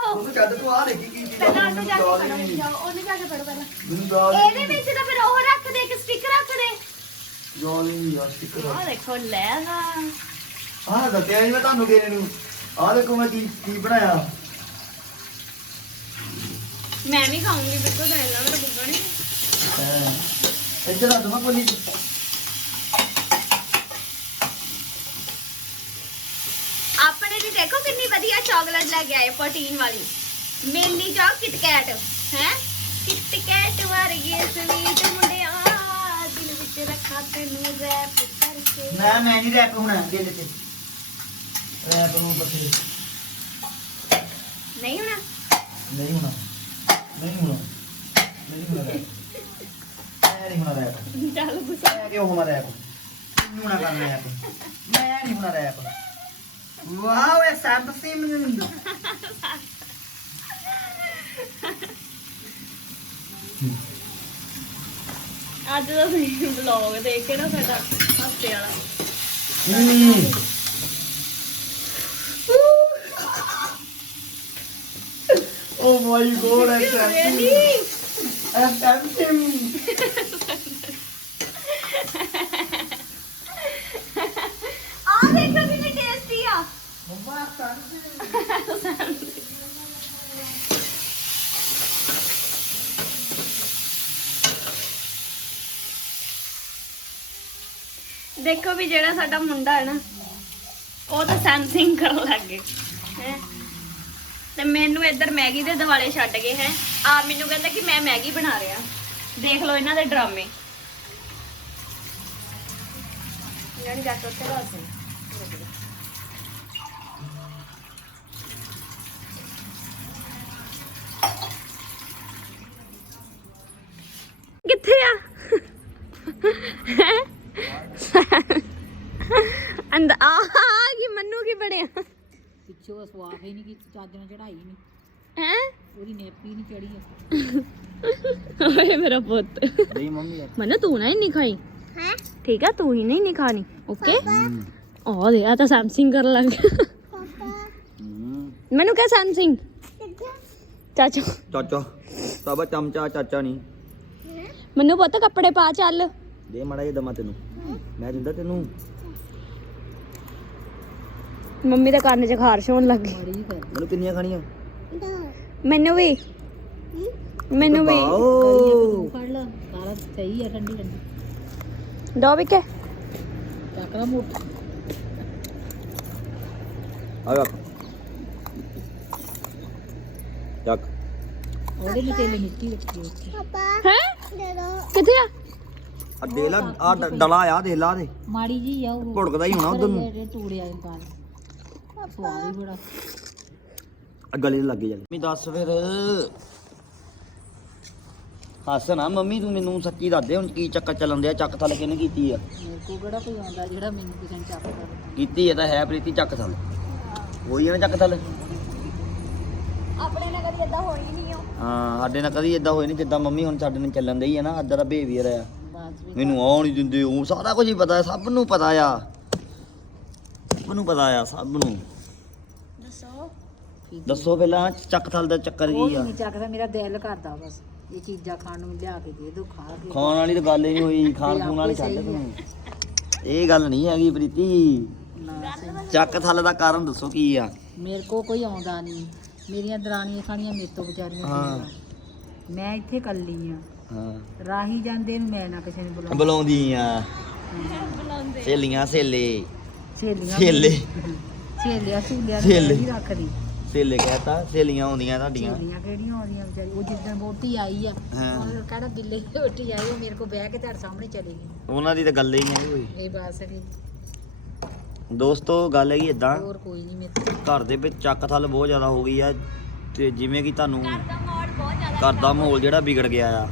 ਉਹ ਤੂੰ ਜਦ ਤੂੰ ਆ ਦੇਖੀ ਕੀ ਚੀਜ਼ ਪਹਿਲਾਂ ਉਹਨੂੰ ਜਾ ਕੇ ਮੈਨੂੰ ਫੜੋ ਜਾਓ ਉਹਨੂੰ ਜਾ ਕੇ ਫੜੋ ਪਹਿਲਾਂ। ਮੈਨੂੰ ਦਾਲ ਇਹਦੇ ਵਿੱਚ ਤਾਂ ਫਿਰ ਉਹ ਰੱਖ ਦੇ ਇੱਕ ਸਟicker ਰੱਖ ਦੇ। ਜੋਲੀ ਯਾਰ ਸਟicker ਆ ਦੇਖੋ ਲੈ ਗਾ ਆਹ ਦੱਸਿਆ ਨਹੀਂ ਮੈਂ ਤੁਹਾਨੂੰ ਕਿਹਨੇ ਨੂੰ। ਆਹ ਦੇਖੋ ਮੈਂ ਕੀ ਕੀ ਬਣਾਇਆ। ਮੈਂ ਵੀ ਖਾਊਂਗੀ ਬਿਲਕੁਲ ਦੇ ਲਾ ਮੇਰਾ ਬੁੱਗਾ ਨਹੀਂ ਹਾਂ। ਇੱਧਰ ਆ ਦਮਾ ਕੋਲੀ ਆਪਣੇ ਲਈ ਦੇਖੋ ਕਿੰਨੀ ਵਧੀਆ ਚਾਕਲੇਟ ਲੈ ਕੇ ਆਏ ਪ੍ਰੋਟੀਨ ਵਾਲੀ। ਮੇਲੀ ਚਾ ਕਿਟਕੈਟ ਹੈ? ਕਿਟਕੈਟ ਵਰਗੀ ਸਵੀਟ ਮੁੰਡਿਆ ਦਿਲ ਵਿੱਚ ਰੱਖਾ ਤੈਨੂੰ ਰੈਪ ਕਰਕੇ। ਮੈਂ ਮੈਂ ਨਹੀਂ ਰੈਪ ਹੋਣਾ ਦਿਲ ਤੇ ਰੈਪ ਨੂੰ ਬਸੇ ਨਹੀਂ ਹੋਣਾ? ਨਹੀਂ ਹੋਣਾ। ਨਹੀਂ ਹੋਣਾ। ਨਹੀਂ ਹੋਣਾ ਰੈਪ ਮੈਂ ਨਹੀਂ ਹੋਣਾ ਰੈਪ ਚੱਲ ਗੁੱਸਾ। ਮੈਂ ਕਿਉਂ ਹੋਣਾ ਰੈਪ ਨਹੀਂ ਹੋਣਾ ਕਰਨਾ ਰੈਪ ਮੈਂ ਨਹੀਂ ਹੋਣਾ ਰੈਪ ਵਾਓ ਇਹ ਸਭ ਸਿਮ ਅੱਜ ਦਾ ਤੁਸੀਂ ਵਲੌਗ ਦੇਖ ਕੇ ਨਾ ਸਾਡਾ ਹੱਸੇ ਵਾਲਾ Oh my god, I Really? can't. I can't. ਆ ਦੇਖੋ ਕਿੰਨੀ ਟੇਸਟੀ ਆ ਦੇਖੋ ਵੀ ਜਿਹੜਾ ਸਾਡਾ ਮੁੰਡਾ ਹੈ ਨਾ ਉਹ ਤਾਂ ਸੈਮਸਿੰਗ ਕਰਨ ਲੱਗ ਗਏ। ਹੈ? ਤੇ ਮੈਨੂੰ ਇੱਧਰ ਮੈਗੀ ਦੇ ਦਿਵਾਲੇ ਛੱਡ ਗਏ ਹੈ? ਆ ਮੈਨੂੰ ਕਹਿੰਦਾ ਕਿ ਮੈਂ ਮੈਗੀ ਬਣਾ ਰਿਹਾ। ਦੇਖ ਲਓ ਇਹਨਾਂ ਦੇ ਡਰਾਮੇ। ਇਹਨਾਂ ਨੇ ਜਾ ਕੇ ਉੱਤੇ ਲਾ ਦੇ ਕਿੱਥੇ ਆ? ਅੰਦ ਆ ਕੀ ਮੰਨੂ ਕੀ ਬਣਿਆ? ਪਿੱਛੋਂ ਸਵਾਫ ਹੀ ਨਹੀਂ ਕੀਤੀ ਚੱਜ ਨਾਲ ਚੜਾਈ ਨਹੀਂ। ਹੈ? ਉਹਦੀ ਨੇਪੀ ਨਹੀਂ ਚੜੀ ਓਏ ਮੇਰਾ ਪੁੱਤ। ਨਹੀਂ ਮੰਮੀ ਯਾਰ। ਮਨ ਤੂੰ ਨਾ ਇੰਨੀ ਖਾਈ। ਹੈ? ਠੀਕ ਆ ਤੂੰ ਹੀ ਨਹੀਂ ਨਹੀਂ ਖਾਣੀ। ਓਕੇ? ਆ ਦੇ ਆ ਤਾਂ ਸੈਮਸੰਗ ਕਰਨ ਲੱਗ ਗਿਆ। ਮੈਨੂੰ ਕਹ ਸੈਮਸੰਗ ਚਾਚਾ। ਚਾਚਾ ਸਭ ਚਮਚਾ ਚਾਚਾ ਨਹੀਂ। ਮੈਨੂੰ ਪੁੱਤ ਕੱਪੜੇ ਪਾ ਚੱਲ। ਦੇ ਮਾੜਾ ਜਿਹਾ ਦਮਾ ਤੈਨੂੰ। ਮੈਂ ਦਿੰਦਾ ਤੈਨੂੰ। ਮੰਮੀ ਦੇ ਕੰਨ 'ਚ ਖਾਰਸ਼ ਹੋਣ ਲੱਗ ਗਈ। ਮੈਨੂੰ ਕਿੰਨੀਆਂ ਖਾਣੀਆਂ? ਮੈਨੂੰ ਵੀ। ਮੈਨੂੰ ਵੀ। ਵਾਓ ਫੜ ਲਾ ਸਾਰਾ ਸਹੀ ਆ ਠੰਡੀ ਠੰਡੀ ਵਿਕੇ। ਚੱਕਰਾ ਮੋਟ ਆ ਵੇਖ ਚੱਕ। ਉਹਦੇ ਲਈ ਤੇਲ ਮਿੱਟੀ ਰੱਖੀ ਉੱਥੇ ਹੈ? ਕਿੱਥੇ ਆ? ਆ ਦੇ ਲਾ ਆ ਡਲਾ ਆ ਦੇ ਲਾ ਦੇ। ਮਾੜੀ ਜੀ ਆ ਉਹ। ਭੁੜਕਦਾ ਹੀ ਹੋਣਾ ਉਧਰ ਨੂੰ। ਆਏ ਪਾਲ ਸਵਾਦ ਹੀ ਬੜਾ। ਆ ਗਲੇ ਤੇ ਲੱਗੇ ਜਾ ਮੰਮੀ ਦੱਸ ਫਿਰ। ਹੱਸ ਨਾ ਮੰਮੀ ਤੂੰ ਮੈਨੂੰ ਸੱਚੀ ਦੱਸ ਦੇ ਹੁਣ ਕੀ ਚੱਕਰ ਚੱਲਣ ਦਿਆ ਚੱਕ ਥੱਲੇ ਕਿਹਨੇ ਕੀਤੀ ਆ? ਮੇਰੇ ਕੋ ਕਿਹੜਾ ਕੋਈ ਆਉਂਦਾ ਜਿਹੜਾ ਮੈਨੂੰ ਕਿਸੇ ਨੇ ਚੱਕ ਕਰ ਕੀਤੀ ਇਹ ਤਾਂ ਹੈ ਪ੍ਰੀਤੀ ਚੱਕ ਥੱਲੇ। ਹੋਈ ਆ ਨਾ ਚੱਕ ਥੱਲੇ। ਆਪਣੇ ਨਾਲ ਕਦੀ ਇਦਾਂ ਹੋਈ ਨਹੀਂ ਆ ਹਾਂ ਸਾਡੇ ਨਾਲ ਕਦੀ ਇਦਾਂ ਹੋਈ ਨਹੀਂ ਜਿੱਦਾਂ ਮੰਮੀ ਹੁਣ ਸਾਡੇ ਨਾਲ ਚੱਲਣ ਦਈ ਆ ਨਾ ਅੱਧਾ ਦਾ ਬਿਹੇਵੀਅਰ ਆ। ਬਸ ਵੀ ਮੈਨੂੰ ਆਉਣ ਨਹੀਂ ਦਿੰਦੇ ਉਹ ਸਾਰਾ ਕੁਝ ਹੀ ਪਤਾ ਸਭ ਨੂੰ ਪਤਾ ਆ। ਸਭ ਨੂੰ ਪਤਾ ਆ ਸਭ ਨੂੰ। ਦੱਸੋ ਪਹਿਲਾਂ ਚੱਕ ਥਲ ਦਾ ਚੱਕਰ ਕੀ ਆ? ਨਹੀਂ ਚੱਕਦਾ ਮੇਰਾ ਦਿਲ ਕਰਦਾ ਬਸ। ਇਹ ਚੀਜ਼ਾਂ ਖਾਣ ਨੂੰ ਲਿਆ ਕੇ ਦੇ ਦੋ ਖਾ ਕੇ ਖਾਣ ਵਾਲੀ ਤਾਂ ਗੱਲ ਹੀ ਨਹੀਂ ਹੋਈ ਖਾਣ ਖੂਣ ਵਾਲੀ ਛੱਡ ਤੂੰ। ਇਹ ਗੱਲ ਨਹੀਂ ਹੈਗੀ ਪ੍ਰੀਤੀ। ਚੱਕ ਥੱਲ ਦਾ ਕਾਰਨ ਦੱਸੋ ਕੀ ਆ? ਮੇਰੇ ਕੋ ਕੋਈ ਆਉਂਦਾ ਨਹੀਂ। ਮੇਰੀਆਂ ਦਰਾਣੀਆਂ ਖਾਣੀਆਂ ਮੇਰੇ ਤੋਂ ਵਿਚਾਰੀਆਂ ਹਾਂ। ਮੈਂ ਇੱਥੇ ਕੱਲੀ ਆ। ਹਾਂ। ਰਾਹੀ ਜਾਂਦੇ ਨੂੰ ਮੈਂ ਨਾ ਕਿਸੇ ਨੂੰ ਬੁਲਾਉਂਦਾ। ਬੁਲਾਉਂਦੀ ਆ। ਸਹੇਲੀਆਂ ਸਹੇਲੇ। ਸਹੇਲੀਆਂ ਸਹੇਲੇ। ਸਹੇਲੀਆਂ ਸਹੇਲੀਆਂ ਰੱਖਦੀ। ਸਹੇਲੇ ਕਹਤਾ ਸਹੇਲੀਆਂ ਹੁੰਦੀਆਂ ਤੁਹਾਡੀਆਂ। ਸਹੇਲੀਆਂ ਕਿਹੜੀਆਂ ਆਉਂਦੀਆਂ ਵਿਚਾਰੀ? ਉਹ ਜਿੱਦਣ ਵੋਟੀ ਆਈ ਆ ਹਾਂ। ਉਹ ਕਹਿੰਦਾ ਬਿੱਲੇ ਦੀ ਰੋਟੀ ਆਈ ਉਹ ਮੇਰੇ ਕੋ ਬਹਿ ਕੇ ਤੁਹਾਡੇ ਸਾਹਮਣੇ ਚਲੀ ਗਈ। ਉਹਨਾਂ ਦੀ ਤਾਂ ਗੱਲ ਹੀ ਨਹੀਂ ਹੋਈ ਇਹ ਬਸ ਫਿਰ ਦੋਸਤੋ ਗੱਲ ਹੈਗੀ ਇਦਾਂ ਹੋਰ ਕੋਈ ਨਹੀਂ ਮੇਰੇ ਤੋਂ। ਘਰ ਦੇ ਵਿੱਚ ਚੱਕ ਥੱਲ ਬਹੁਤ ਜ਼ਿਆਦਾ ਹੋ ਗਈ ਆ ਤੇ ਜਿਵੇਂ ਕਿ ਤੁਹਾਨੂੰ ਦਾ ਮੋੜ ਬਹੁਤ ਜ਼ਿਆਦਾ ਘਰ ਦਾ ਮਾਹੌਲ ਜਿਹੜਾ ਵਿਗੜ ਗਿਆ ਆ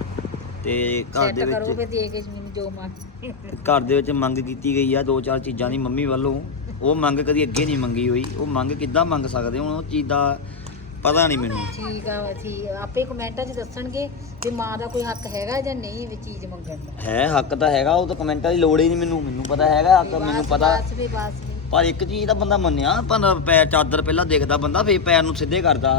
ਤੇ ਘਰ ਦੇ ਵਿੱਚ ਫਿਰ ਦੇ ਕੇ ਮੈਨੂੰ ਜੋ ਮਨ ਘਰ ਦੇ ਵਿੱਚ ਮੰਗ ਕੀਤੀ ਗਈ ਆ ਦੋ ਚਾਰ ਚੀਜ਼ਾਂ ਦੀ ਮੰਮੀ ਵੱਲੋਂ। ਉਹ ਮੰਗ ਕਦੀ ਅੱਗੇ ਨਹੀਂ ਮੰਗੀ ਹੋਈ। ਉਹ ਮੰਗ ਕਿੱਦਾਂ ਮੰਗ ਸਕਦੇ? ਹੁਣ ਉਹ ਚੀਜ਼ ਦਾ ਪਤਾ ਨਹੀਂ ਮੈਨੂੰ। ਠੀਕ ਆ ਆ। ਆਪੇ ਕਮੈਂਟਾਂ 'ਚ ਦੱਸਣਗੇ ਵੀ ਮਾਂ ਦਾ ਕੋਈ ਹੱਕ ਹੈਗਾ ਜਾਂ ਨਹੀਂ ਵੀ ਚੀਜ਼ ਮੰਗਣ ਦਾ। ਹੈ ਹੱਕ ਤਾਂ ਹੈਗਾ ਉਹ ਤਾਂ ਕਮੈਂਟਾਂ ਦੀ ਲੋੜ ਹੀ ਨਹੀਂ ਮੈਨੂੰ। ਮੈਨੂੰ ਪਤਾ ਹੈਗਾ ਹੱਕ ਮੈਨੂੰ ਪਤਾ। ਬਸ ਵੀ ਬਸ ਵੀ। ਪਰ ਇੱਕ ਚੀਜ਼ ਤਾਂ ਬੰਦਾ ਮੰਨਿਆ ਪਰ ਪੈਰ ਚਾਦਰ ਪਹਿਲਾਂ ਦੇਖਦਾ ਬੰਦਾ ਫੇਰ ਪੈਰ ਨੂੰ ਸਿੱਧੇ ਕਰਦਾ।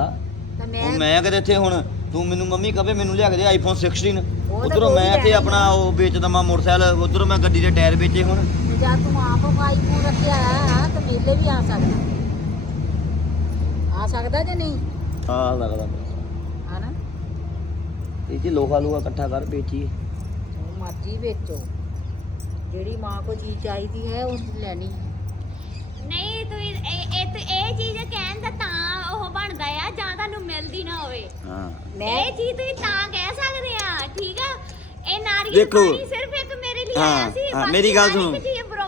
ਤਾਂ ਹੁਣ ਮੈਂ ਮੈਂ ਕਦੇ ਇੱਥੇ ਹੁਣ ਤੂੰ ਮੈਨੂੰ ਮੰਮੀ ਕਹੇ ਮੈਨੂੰ ਲਿਆ ਕੇ ਦੇ ਆਈਫੋਨ 16 ਤਾਂ ਉਧਰੋਂ ਕੋਈ ਮੈਂ ਇੱਥੇ ਲੈਣਾ ਆਪਣਾ ਉਹ ਵੇਚਦਾ ਮੈਂ ਮੋਟਰਸਾਈਕਲ ਉਧਰੋਂ ਮੈਂ ਗੱਡੀ ਦੇ ਟਾਇਰ ਵੇਚੇ ਹੁਣ। ਜਦ ਤੂੰ ਆਪ ਆਈਫੋਨ ਰੱਖਿਆ ਆ ਤਾਂ ਮੇਲੇ ਵੀ ਆ ਸਕਦਾ। ਆ ਸਕਦਾ ਜਾਂ ਨਹੀਂ? ਆ ਲੱਗਦਾ ਹਨਾ? ਇਹ ਜੀ ਲੋਹਾ ਲੋਹਾ ਇਕੱਠਾ ਕਰ ਵੇਚੀਏ ਜੋ ਮਰਜ਼ੀ ਵੇਚੋ। ਜਿਹੜੀ ਮਾਂ ਕੋ ਚੀਜ਼ ਚਾਹੀਦੀ ਹੈ ਉਹ ਲੈਣੀ। ਨਹੀਂ ਤੂੰ ਇਹ ਇਹ ਇਹ- ਇਹ ਚੀਜ਼ ਕਹਿਣ ਦਾ ਤਾਂ ਉਹ ਬਣਦਾ ਆ ਜਾਂ ਤੁਹਾਨੂੰ ਮਿਲਦੀ ਨਾ ਹੋਵੇ। ਹਾਂ। ਮੈਂ ਇਹ ਚੀਜ਼ ਤੁਸੀਂ ਤਾਂ ਕਹਿ ਸਕਦੇ ਆ ਠੀਕ ਆ? ਇਹ ਨਾਰੀਅਲ। ਪਾਣੀ ਸਿਰਫ ਇੱਕ ਮੇਰੇ ਲਈ ਹਾਂ, ਆਇਆ ਸੀ ਹਾਂ, ਮੇਰੀ ਗੱਲ ਸੁਣੋ।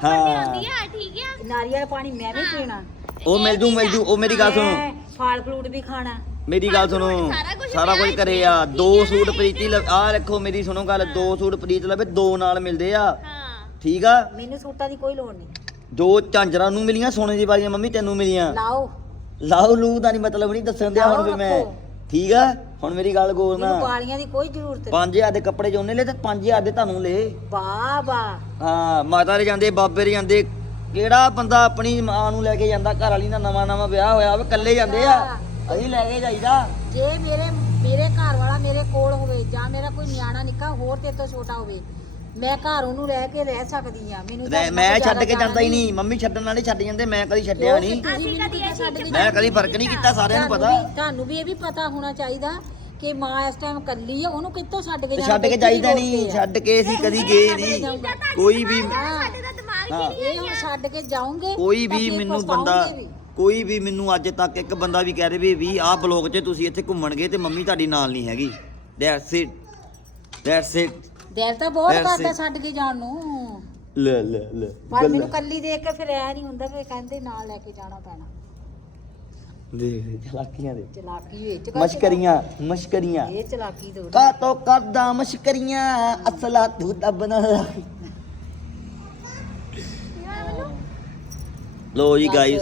ਚੀਜ਼ ਬਰੋਬਰ ਤੇ ਹਾਂ। ਆਉਂਦੀ ਆ ਠੀਕ ਆ? ਨਾਰੀਅਲ ਪਾਣੀ ਮੈਂ ਵੀ ਹਾਂ। ਪੀਣਾ। ਉਹ ਮਿਲ ਜੂ ਮਿਲ ਜੂ ਉਹ ਮੇਰੀ ਗੱਲ ਸੁਣੋ। ਮੈਂ ਫਲ ਫਰੂਟ ਵੀ ਖਾਣਾ। ਮੇਰੀ ਗੱਲ ਸੁਣੋ ਸਾਰਾ ਕੁਛ ਸਾਰਾ ਕੁਝ ਵਿਆਹ ਕਰੇ ਚ ਆ। ਠੀਕ ਦੋ ਸੂਟ ਪ੍ਰੀਤੀ ਆਹ ਰੱਖੋ ਮੇਰੀ ਸੁਣੋ ਗੱਲ ਦੋ ਸੂਟ ਪ੍ਰੀਤ ਲਵੇ ਦੋ ਨਾਲ ਮਿਲਦੇ ਆ। ਹਾਂ। ਠੀਕ ਆ? ਮੈਨੂੰ ਸੂਟਾਂ ਦੀ ਕੋਈ ਲੋੜ ਨਹੀਂ। ਦੋ ਝਾਂਜਰਾਂ ਨੂੰ ਮਿਲੀਆਂ ਸੋਨੇ ਦੀ ਵਾਲੀਆਂ ਮੰਮੀ ਤੈਨੂੰ ਮਿਲੀਆਂ। ਲਾਓ। ਲਾਉ ਲੂ ਦਾ ਨਹੀਂ ਮਤਲਬ ਨਹੀਂ ਦੱਸਣ ਦਿਆ ਹੁਣ ਲਾਓ ਵੀ ਮੈਂ। ਰੱਖੋ। ਠੀਕ ਆ? ਹੁਣ ਮੇਰੀ ਗੱਲ ਗੌਰ ਮੈਨੂੰ ਨਾ ਵਾਲੀਆਂ ਦੀ ਕੋਈ ਜ਼ਰੂਰਤ ਨਹੀਂ। 5000 ਦੇ ਕੱਪੜੇ ਜੋਨੇ ਲੈ ਤੇ 5000 ਦੇ ਤੁਹਾਨੂੰ ਲੈ ਵਾਹ ਵਾਹ। ਹਾਂ ਮਾਤਾ ਦੇ ਜਾਂਦੇ ਬਾਬੇ ਦੇ ਜਾਂਦੇ। ਕਿਹੜਾ ਬੰਦਾ ਆਪਣੀ ਮਾਂ ਨੂੰ ਲੈ ਕੇ ਜਾਂਦਾ ਘਰ ਵਾਲੀ ਦਾ ਨਵਾਂ ਨਵਾਂ ਵਿਆਹ ਹੋਇਆ ਹੋਵੇ ਇਕੱਲੇ ਜਾਂਦੇ ਆ। ਅਸੀਂ ਲੈ ਕੇ ਜਾਈਦਾ। ਜੇ ਮੇਰੇ ਮੇਰੇ ਘਰ ਵਾਲਾ ਮੇਰੇ ਕੋਲ ਹੋਵੇ ਜਾਂ ਮੇਰਾ ਕੋਈ ਨਿਆਣਾ ਨਿੱਕਾ ਹੋਰ ਤੇ ਤੋਂ ਛੋਟਾ ਹੋਵੇ ਮੈਂ ਘਰ ਉਹਨੂੰ ਰਹਿ ਕੇ ਰਹਿ ਸਕਦੀ ਆ ਮੈਨੂੰ ਰਹਿ- ਮੈਂ ਛੱਡ ਕੇ ਜਾਂਦਾ ਹੀ ਨਹੀਂ। ਮੰਮੀ ਛੱਡਣ ਵਾਲੇ ਛੱਡ ਜਾਂਦੇ ਮੈਂ ਕਦੀ ਛੱਡਿਆ ਨਹੀਂ। ਛੱਡ ਕੇ ਮੈਂ ਕਦੀ ਫ਼ਰਕ ਨਹੀਂ ਕੀਤਾ ਸਾਰਿਆਂ ਨੂੰ ਪਤਾ। ਤੁਹਾਨੂੰ ਵੀ ਇਹ ਵੀ ਪਤਾ ਹੋਣਾ ਚਾਹੀਦਾ ਕਿ ਮਾਂ ਇਸ ਟਾਈਮ ਕੱਲੀ ਆ ਉਹਨੂੰ ਕਿੱਥੋਂ ਛੱਡ ਕੇ ਤੇ ਜਾਣਾ? ਛੱਡ ਕੇ ਜਾਈਦਾ ਨਹੀਂ। ਛੱਡ ਕੇ ਅਸੀਂ ਕਦੀ ਗਏ ਨਹੀਂ। ਕੋਈ ਵੀ ਸਾਡੇ ਦਾ ਦਿਮਾਗ ਹਾਂ ਇਹ ਹੁਣ ਛੱਡ ਕੇ ਜਾਓਗੇ ਕੋਈ ਤਾਂ ਵੀ ਫਿਰ ਮੈਨੂੰ ਬੰਦਾ ਪਛਤਾਓਗੇ ਵੀ। ਕੋਈ ਵੀ ਮੈਨੂੰ ਅੱਜ ਤੱਕ ਇੱਕ ਬੰਦਾ ਵੀ ਕਹਿ ਰਿਹਾ ਵੀ ਆਹ ਬਲੌਗ 'ਚ ਤੁਸੀਂ ਇੱਥੇ ਘੁੰਮਣ ਗਏ ਤੇ ਮੰਮੀ ਤੁਹਾਡੀ ਨਾਲ ਨਹੀਂ ਹੈਗੀ। ਦੈਟਸ ਇਟ ਦੈਟਸ ਇਟ ਦਿਲ ਤਾਂ ਬਹੁਤ ਕਰਦਾ. ਛੱਡ ਕੇ ਜਾਣ ਨੂੰ। ਲੈ ਲੈ ਲੈ ਪਰ ਮੈਨੂੰ ਕੱਲੀ ਦੇਖ ਕੇ ਫਿਰ ਐ ਨਹੀਂ ਹੁੰਦਾ ਵੀ ਕਹਿੰਦੇ ਨਾਲ ਲੈ ਕੇ ਜਾਣਾ ਪੈਣਾ। ਦੇਖ ਚਲਾਕੀਆਂ ਦੇ। ਚਲਾਕੀ ਵਿੱਚ ਕਰ ਮਸ਼ਕਰੀਆਂ ਮਸ਼ਕਰੀਆਂ। ਇਹ ਚਲਾਕੀ ਤੋਂ ਕਾ ਤੋ ਕਰਦਾ ਮਸ਼ਕਰੀਆਂ? ਅਸਲਾ ਤੂੰ ਦੱਬਣਾ ਲੋ। ਜੀ ਗਾਇਸ